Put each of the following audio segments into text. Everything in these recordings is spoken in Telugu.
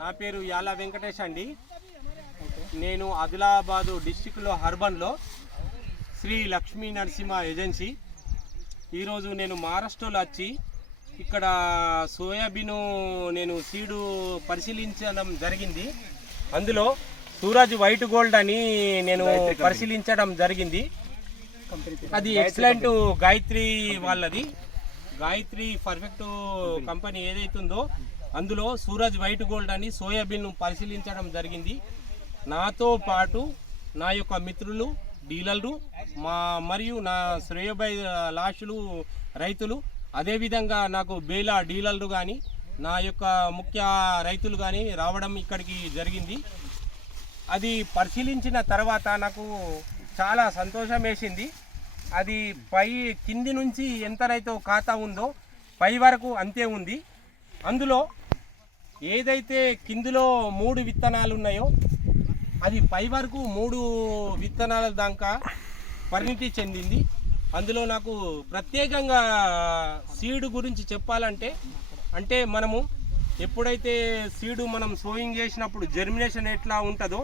నా పేరు యాలా వెంకటేష్ అండి. నేను ఆదిలాబాదు డిస్టిక్లో అర్బన్లో శ్రీ లక్ష్మీ నరసింహ ఏజెన్సీ. ఈరోజు నేను మహారాష్ట్రలో వచ్చి ఇక్కడ సోయాబీను నేను సీడు పరిశీలించడం జరిగింది. అందులో సూరజ్ వైట్ గోల్డ్ అని నేను పరిశీలించడం జరిగింది. అది ఎక్సలెంట్ గాయత్రి వాళ్ళది. గాయత్రి పర్ఫెక్ట్ కంపెనీ ఏదైతుందో అందులో సూరజ్ వైట్ గోల్డ్ అని సోయాబీన్ పరిశీలించడం జరిగింది. నాతో పాటు నా యొక్క మిత్రులు డీలర్లు మరియు నా శ్రేయోభాయ్ లాషులు రైతులు, అదేవిధంగా నాకు బేలా డీలర్లు కానీ నా యొక్క ముఖ్య రైతులు కానీ రావడం ఇక్కడికి జరిగింది. అది పరిశీలించిన తర్వాత నాకు చాలా సంతోషం వేసింది. అది కింది నుంచి ఎంత రైతు ఖాతా ఉందో పై వరకు అంతే ఉంది. అందులో ఏదైతే కిందిలో 3 విత్తనాలు ఉన్నాయో అది పై వరకు 3 విత్తనాల దాకా పరిణితి చెందింది. అందులో నాకు ప్రత్యేకంగా సీడ్ గురించి చెప్పాలంటే మనము ఎప్పుడైతే సీడు మనం సోయింగ్ చేసినప్పుడు జర్మినేషన్ ఎట్లా ఉంటుందో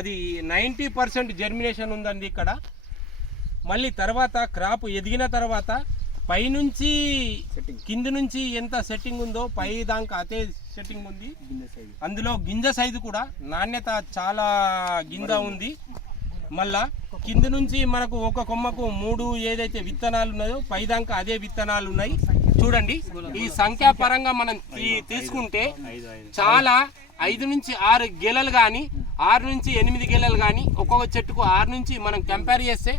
అది 90% జర్మినేషన్ ఉందండి ఇక్కడ. మళ్ళీ తర్వాత క్రాప్ ఎదిగిన తర్వాత పైనుంచి కింది నుంచి ఎంత సెట్టింగ్ ఉందో పై దాకా అదే సెట్టింగ్ ఉంది. అందులో గింజ సైజు కూడా నాణ్యత చాలా గింజ ఉంది. మళ్ళా కింది నుంచి మనకు ఒక కొమ్మకు 3 ఏదైతే విత్తనాలు ఉన్నాయో పై దాకా అదే విత్తనాలు ఉన్నాయి. చూడండి, ఈ సంఖ్యాపరంగా మనం తీసుకుంటే చాలా 5 నుంచి 6 గెలలు కానీ 6 నుంచి 8 గెలలు కానీ ఒక్కొక్క చెట్టుకు 6 నుంచి మనం కంపేర్ చేస్తే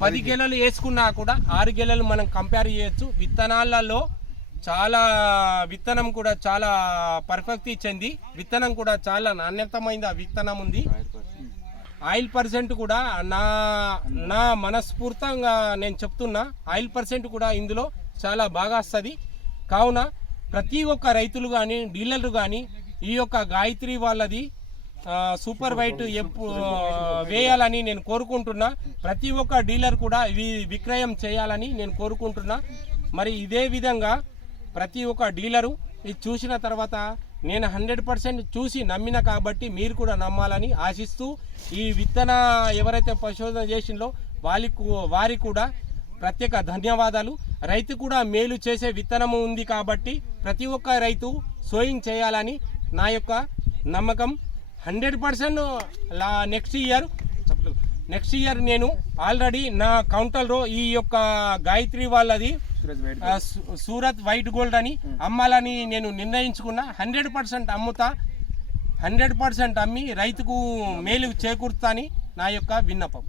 10 గెలలు వేసుకున్నా కూడా 6 గెలలు మనం కంపేర్ చేయొచ్చు. విత్తనాలలో చాలా విత్తనం కూడా చాలా పర్ఫెక్ట్ చెంది విత్తనం కూడా చాలా నాణ్యతమైన విత్తనం ఉంది. ఆయిల్ పర్సెంట్ కూడా నా మనస్ఫూర్తంగా నేను చెప్తున్నా, ఆయిల్ పర్సెంట్ కూడా ఇందులో చాలా బాగా వస్తుంది. కావున ప్రతి ఒక్క రైతులు కానీ డీలర్లు కానీ ఈ యొక్క గాయత్రి వాళ్ళది సూపర్ వైట్ వేయాలని నేను కోరుకుంటున్నా. ప్రతి ఒక్క డీలర్ కూడా విక్రయం చేయాలని నేను కోరుకుంటున్నా. మరి ఇదే విధంగా ప్రతి ఒక్క డీలరు ఇది చూసిన తర్వాత నేను 100% చూసి నమ్మిన కాబట్టి మీరు కూడా నమ్మాలని ఆశిస్తూ ఈ విత్తన ఎవరైతే పరిశోధన చేసిందో వారికి కూడా ప్రత్యేక ధన్యవాదాలు. రైతు కూడా మేలు చేసే విత్తనము ఉంది కాబట్టి ప్రతి ఒక్క రైతు సోయింగ్ చేయాలని నా యొక్క నమ్మకం. 100% నెక్స్ట్ ఇయర్ నేను ఆల్రెడీ నా కౌంటర్లో ఈ యొక్క గాయత్రి వాళ్ళది సూరత్ వైట్ గోల్డ్ అని అమ్మాలని నేను నిర్ణయించుకున్నా. 100% అమ్ముతా, 100% అమ్మి రైతుకు మేలు చేకూరుతా అని నా యొక్క విన్నపం.